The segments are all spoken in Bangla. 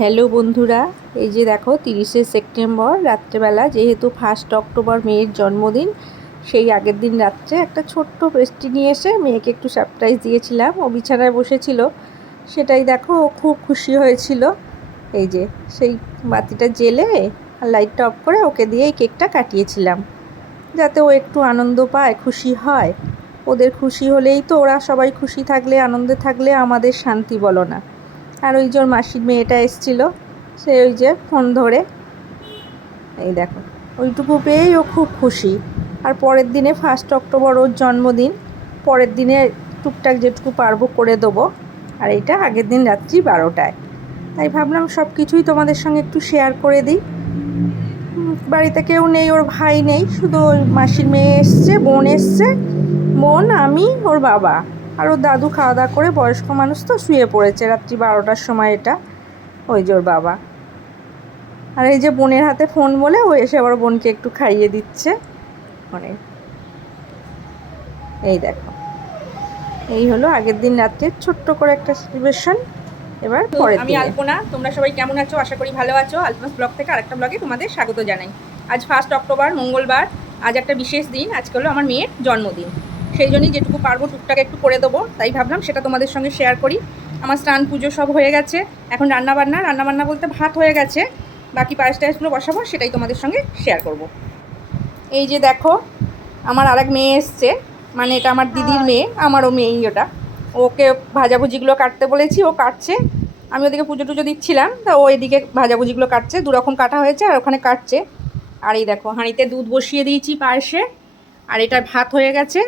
হ্যালো বন্ধুরা, এই যে দেখো তিরিশে সেপ্টেম্বর, রাত্রেবেলা যেহেতু ফার্স্ট অক্টোবর মেয়ের জন্মদিন, সেই আগের দিন রাত্রে একটা ছোট্ট পেস্টি নিয়ে এসে মেয়েকে একটু সারপ্রাইজ দিয়েছিলাম। ও বিছানায় বসেছিল, সেটাই দেখো ও খুব খুশি হয়েছিল। এই যে সেই বাতিটা জেলে আর লাইটটা অফ করে ওকে দিয়ে এই কেকটা কাটিয়েছিলাম, যাতে ও একটু আনন্দ পায়, খুশি হয়। ওদের খুশি হলেই তো ওরা সবাই খুশি থাকলে, আনন্দে থাকলে আমাদের শান্তি বলো না। আর ওই যে ওর মাসির মেয়েটা এসছিল, সে ওই যে ফোন ধরে, এই দেখো। ওইটুকু পেয়েই ও খুব খুশি। আর পরের দিনে ফার্স্ট অক্টোবর ওর জন্মদিন, পরের দিনে টুকটাক যেটুকু পারব করে দেবো। আর এইটা আগের দিন রাত্রি বারোটায়। তাই ভাবলাম সব কিছুই তোমাদের সঙ্গে একটু শেয়ার করে দিই। বাড়িতে কেউ নেই, ওর ভাই নেই, শুধু ওই মাসির মেয়ে এসছে, বোন এসছে, বোন, আমি, ওর বাবা। আর ওর দাদু খাওয়া দাওয়া করে বয়স্ক মানুষ তো শুয়ে পড়েছে রাত্রি বারোটার সময় এটা। ওই যে ওর বাবা। আর এই যে বোনের হাতে ফোন বলে ও এসে আবার বোনকে একটু খাইয়ে দিচ্ছে। মানে এই দেখো। এই হলো আগের দিন রাত্রে ছোট্ট করে একটা সেলিব্রেশন এবার তো পরের আমি আলপনা তোমরা সবাই কেমন আছো? আশা করি ভালো আছো। আলপনাস ব্লগ থেকে আরেকটা ব্লগে তোমাদের স্বাগত জানাই। আজ ফার্স্ট অক্টোবর মঙ্গলবার। আজ একটা বিশেষ দিন। আজকে হলো আমার মেয়ের জন্মদিন। সেই জন্যই যেটুকু পারব টুকটাক একটু করে দেবো তাই ভাবলাম সেটা তোমাদের সঙ্গে শেয়ার করি। আমার স্নান পুজো সব হয়ে গেছে এখন রান্নাবান্না রান্নাবান্না বলতে ভাত হয়ে গেছে বাকি পায়েস টায়েসগুলো বসাবো সেটাই তোমাদের সঙ্গে শেয়ার করব। এই যে দেখো আমার আরেক মেয়ে এসছে মানে এটা আমার দিদির মেয়ে আমারও মেয়েই ওটা। ওকে ভাজাভুজিগুলো কাটতে বলেছি ও কাটছে। আমি ওদিকে পুজো টুজো দিচ্ছিলাম তা ও এদিকে ভাজাভুজিগুলো কাটছে দু রকম কাটা হয়েছে আর ওখানে কাটছে। আর এই দেখো হাঁড়িতে দুধ বসিয়ে দিয়েছি পায়েসে আর এটা ভাত হয়ে গেছে।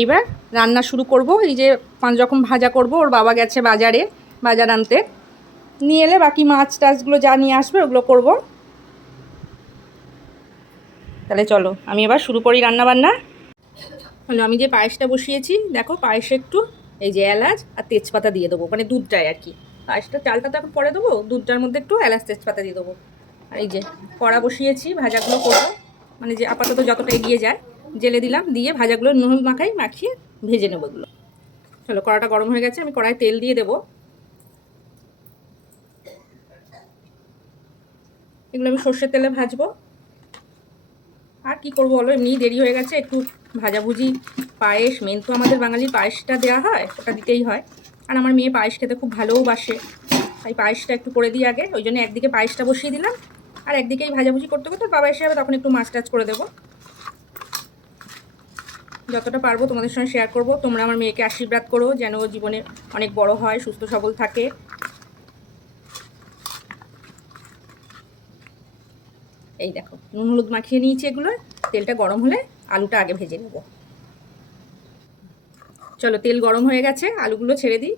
এইবার রান্না শুরু করব। এই যে পাঁচ রকম ভাজা করব, ওর বাবা গেছে বাজারে, বাজার আনতে। নিয়ে এলে বাকি মাছ টাছগুলো যা নিয়ে আসবে ওগুলো করব। তাহলে চলো, আমি এবার শুরু করি রান্না বান্না হলো, আমি যে পায়েসটা বসিয়েছি, দেখো পায়েসে একটু এই যে এলাচ আর তেজপাতা দিয়ে দেবো মানে দুধটায় আর কি। পায়েসটা, চালটা তো এখন পরে দেবো, দুধটার মধ্যে একটু এলাচ তেজপাতা দিয়ে দেবো। আর এই যে কড়া বসিয়েছি, ভাজাগুলো করব। মানে যে আপাতত যতটা এগিয়ে যায়। জেলে দিলাম, দিয়ে ভাজাগুলো নুন মাখাই মাখিয়ে ভেজে নেব এগুলো। চলো, কড়াটা গরম হয়ে গেছে, আমি কড়ায় তেল দিয়ে দেবো। এগুলো আমি সর্ষের তেলে ভাজবো। আর কি করব বলো এমনি দেরি হয়ে গেছে, একটু ভাজাভুজি, পায়েস মেন তো আমাদের বাঙালির পায়েসটা দেওয়া হয় ওটা দিতেই হয়। আর আমার মেয়ে পায়েস খেতে খুব ভালোও বাসে, তাই পায়েসটা একটু করে দিই আগে, ওই জন্য একদিকে পায়েসটা বসিয়ে দিলাম, আর একদিকেই ভাজাভুজি করতে করতে বাবা এসে যাবে তখন একটু মাছ টাছ করে দেবো। যতটা পারব তোমাদের সঙ্গে শেয়ার করব। তোমরা আমার মেয়েকে আশীর্বাদ করো যেন ও জীবনে অনেক বড় হয়, সুস্থ, সবল থাকে। এই দেখো, নুন, হলুদ মাখিয়ে নিয়েছি এগুলো। তেলটা গরম হলে আলুটা আগে ভেজে নেব। চলো, তেল গরম হয়ে গেছে, আলুগুলো ছেড়ে দিই।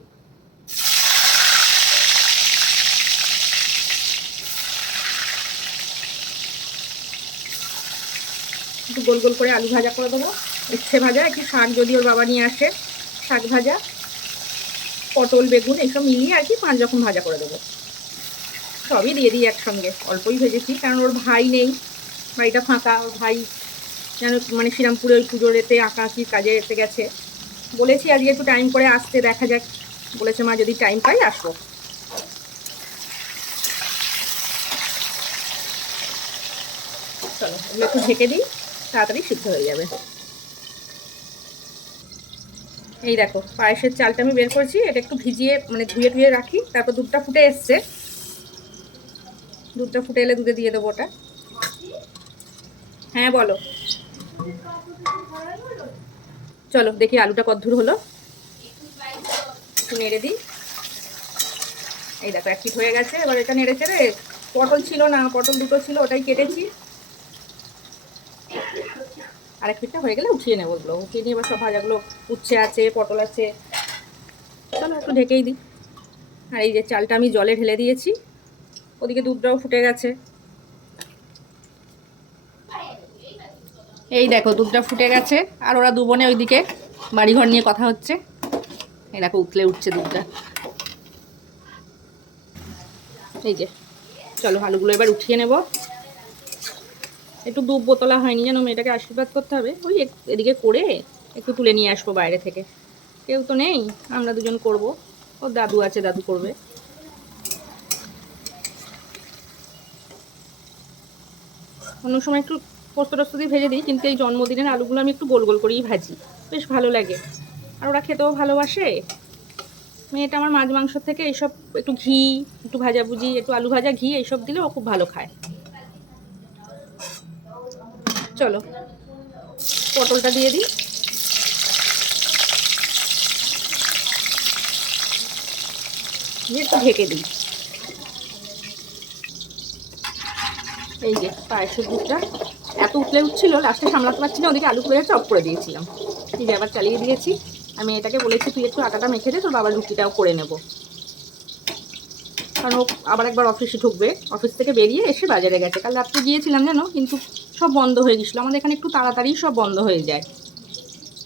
একটু গোল গোল করে আলু ভাজা করে দেবো। উচ্ছে ভাজা, একটু শাক যদি ওর বাবা নিয়ে আসে, শাক ভাজা, পটল, বেগুন, এইসব মিলিয়ে আর কি পাঁচ রকম ভাজা করে দেবো। সবই দিয়ে দিই একসঙ্গে, অল্পই ভেজেছি, কারণ ওর ভাই নেই, বাড়িটা ফাঁকা, ওর ভাই যেন মানে শ্রীরামপুরে ওই পুজোর এতে আঁকা আঁকি কাজে এতে গেছে। বলেছি আজকে একটু টাইম করে আসতে, দেখা যাক। বলেছে, মা, যদি টাইম পাই, আসব। চলো, এগুলো একটু ঢেকে দিই, তাড়াতাড়ি সিদ্ধ হয়ে যাবে। এই দেখো, পায়েসের চালটা আমি বের করেছি, এটা একটু ভিজিয়ে মানে ধুয়ে ধুয়ে রাখি, তারপর দুধটা ফুটে এসছে। দুধটা ফুটে এলে দুধে দিয়ে দেবো ওটা। হ্যাঁ বলো। চলো, দেখি আলুটা কদ্দূর হলো। একটু নেড়ে দিই। এই দেখো, এক হয়ে গেছে, এবার এটা নেড়ে চেড়ে পটল ছিল না, পটল দুটো ছিল, ওটাই কেটেছি। আরেক ফিটটা হয়ে গেলে উঠিয়ে নেব ওগুলো। উঠিয়ে নিয়ে এবার সব ভাজাগুলো উচ্ছে আছে, পটল আছে। চলো একটু ঢেকেই দিই। আর এই যে চালটা আমি জলে ঢেলে দিয়েছি, ওদিকে দুধটাও ফুটে গেছে। এই দেখো দুধটা ফুটে গেছে, আর ওরা দুবনে ওইদিকে বাড়িঘর নিয়ে কথা হচ্ছে। এই দেখো উতলে উঠছে দুধটা। এই যে, চলো আলুগুলো এবার উঠিয়ে নেব। একটু দুব বোতলা হয়নি যেন মেয়েটাকে আশীর্বাদ করতে হবে। ওই এদিকে করে একটু তুলে নিয়ে আসব বাইরে থেকে। কেউ তো নেই, আমরা দুজন করব। ওর দাদু আছে, দাদু করবে। অন্য সময় একটু পোস্ত দিয়ে ভেজে দিই, কিন্তু এই জন্মদিনের আলুগুলো আমি একটু গোল গোল করেই ভাজি। বেশ ভালো লাগে। আর ওরা খেতেও ভালোবাসে। মেয়েটা আমার মাছ মাংস থেকে এইসব একটু ঘি, একটু ভাজাভুজি, একটু আলু ভাজা, ঘি, এইসব দিলে ও খুব ভালো খায়। চলো, পটলটা দিয়ে দিই। দিয়ে একটু ঢেকে দিই। এই যে পায়েসের দুধটা এত উতলে উঠছিল, লাস্টে সামলাতে পারছি না, ওদিকে আলু করে চপ করে দিয়েছিলাম। যে আবার চালিয়ে দিয়েছি। আমি এটাকে বলেছি, তুই একটু আটাটা মেখে দে, তোর বাবার রুটিটাও করে নেব। কারণ আবার একবার অফিসে ঢুকবে। অফিস থেকে বেরিয়ে এসে বাজারে গেছে। কাল রাত্রে গিয়েছিলাম জানো? কিন্তু সব বন্ধ হয়ে গেছিল আমাদের এখানে একটু তাড়াতাড়ি সব বন্ধ হয়ে যায়।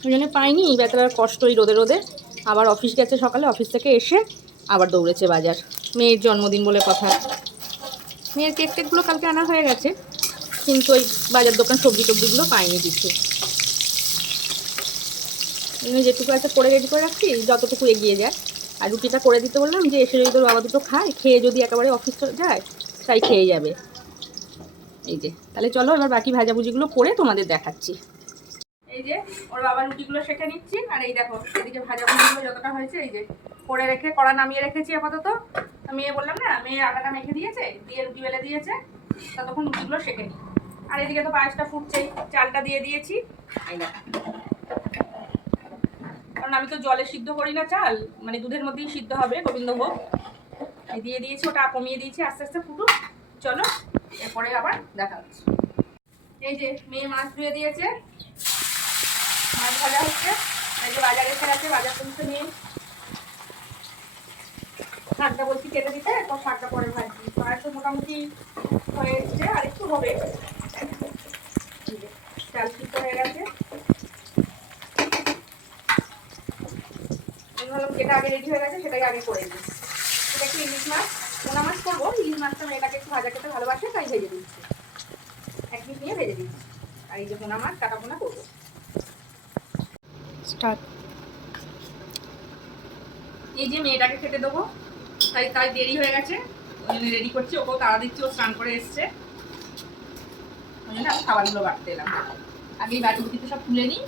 ওই জন্য পাইনি। বেতার কষ্ট ওই রোদে রোদে। আবার অফিস গেছে সকালে। অফিস থেকে এসে আবার দৌড়েছে বাজার। মেয়ের জন্মদিন বলে কথা। মেয়ের কেক টেকগুলো কালকে আনা হয়ে গেছে। কিন্তু ওই বাজার দোকান সবজি টবজিগুলো পাইনি কিছু। যেটুকু আছে করে রেডি করে রাখছি। যতটুকু এগিয়ে যায়। আর রুটিটা করে দিতে বললাম যে এসে যদি তোর বাবা দুটো খায়, খেয়ে যদি একেবারে অফিস যায়, তাই খেয়ে যাবে। এই যে, তাহলে চলো এবার বাকি ভাজাভুজিগুলো করে তোমাদের দেখাচ্ছি। এই যে, ওর বাবা রুটিগুলো শেখে নিচ্ছি, আর এই দেখো, এদিকে ভাজাভুজিগুলো যতটা হয়েছে, এই যে, করে রেখে, কড়া নামিয়ে রেখেছি আপাতত। মেয়ে বললাম না, মেয়ে আটাটা মেখে দিয়েছে, দিয়ে রুটি বেলে দিয়েছে, ততক্ষণ রুটিগুলো শেখে নিই। আর এদিকে তো পায়েসটা ফুটছেই, চালটা দিয়ে দিয়েছি। এই দেখো। কারণ আমি তো জলে সিদ্ধ করি না চাল মানে দুধের মধ্যেই সিদ্ধ হবে গোবিন্দভোগ দিয়ে দিয়েছি, ওটা কমিয়ে দিয়েছি, আস্তে আস্তে ফুটুক। চলো, এরপরে আবার দেখা হচ্ছে। এই যে মেয়ে মাছ ধুয়ে দিয়েছে, মাছ ভাজা হচ্ছে। এই যে বাজারে এসে আছে বাজার তুলতে নিয়ে। শাকটা বলছি কেটে দিতে, তো শাকটা পরে ভাজছি। তো মোটামুটি হয়ে এসছে, আর একটু হবে। চাল সিদ্ধ হয়ে গেছে। আমি ভাবলাম যেটা আগে রেডি হয়ে গেছে সেটাই আগে করে দিই সেটা একটু ইলিশ মাছ? পোনা মাছ করব। ইলিশ মাছটা মেয়েটাকে একটু ভাজা খেতে ভালোবাসে তাই ভেজে দিচ্ছি। এক পিস নিয়ে ভেজে দিচ্ছি। আর এই যে পোনা মাছ কাটা পোনা করব। স্টার্ট। এই যে মেয়েটাকে খেতে দেবো। তাই তাই দেরি হয়ে গেছে। ওই জন্য রেডি করছি। ওকেও তাড়া দিচ্ছি ও স্নান করে এসছে। ওই জন্য আমি খাবারগুলো বাড়তে এলাম। আগে এই বাটি বুটিতে সব তুলে নিই।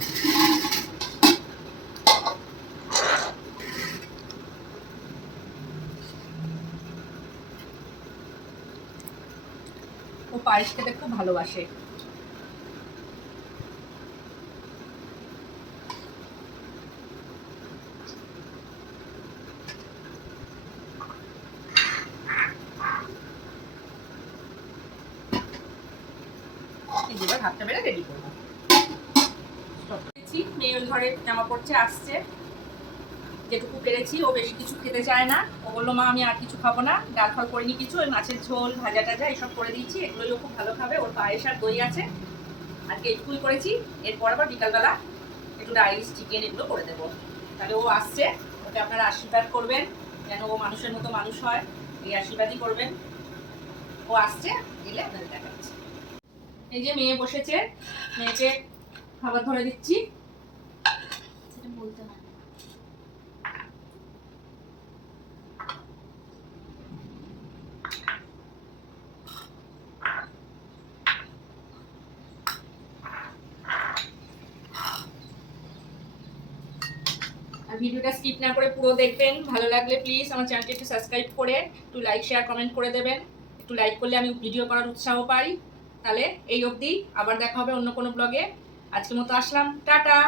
ও পায়েস খেতে খুব ভালোবাসে। এবার ভাতটা বেড়ে রেডি করব। মেয়ে ঘরে জামা পড়ছে, আসছে। যেটুকু পেরেছি, ও বেশি কিছু খেতে চায় না। ও বলল, মা, আমি আর কিছু খাব না। ডাল ফাল করিনি কিছু, ওই মাছের ঝোল, ভাজা টাজা এসব করে দিয়েছি। এগুলোই ও খুব ভালো খাবে। ওর পায়েস আর দই আছে। আজকে এইটুকুই করেছি। এরপর আবার বিকালবেলা একটু রাইস চিকেন এগুলো করে দেবো। তাহলে ও আসছে। ওকে আপনারা আশীর্বাদ করবেন, যেন ও মানুষের মতো মানুষ হয়। এই আশীর্বাদই করবেন। ও আসছে, এলে আপনাদের দেখাচ্ছি। এই যে মেয়ে বসেছে, মেয়েকে খাবার ধরে দিচ্ছি। সেটা বলতে হয় ভিডিওটা স্কিপ না করে পুরো দেখবেন। ভালো লাগলে প্লিজ আমার চ্যানেলটি একটু সাবস্ক্রাইব করে, একটু লাইক শেয়ার কমেন্ট করে দেবেন। একটু লাইক করলে আমি ভিডিও করার উৎসাহ পাই। তাহলে এই অবধি, আবার দেখা হবে অন্য কোনো ব্লগে আজকের মতো আসলাম। টাটা!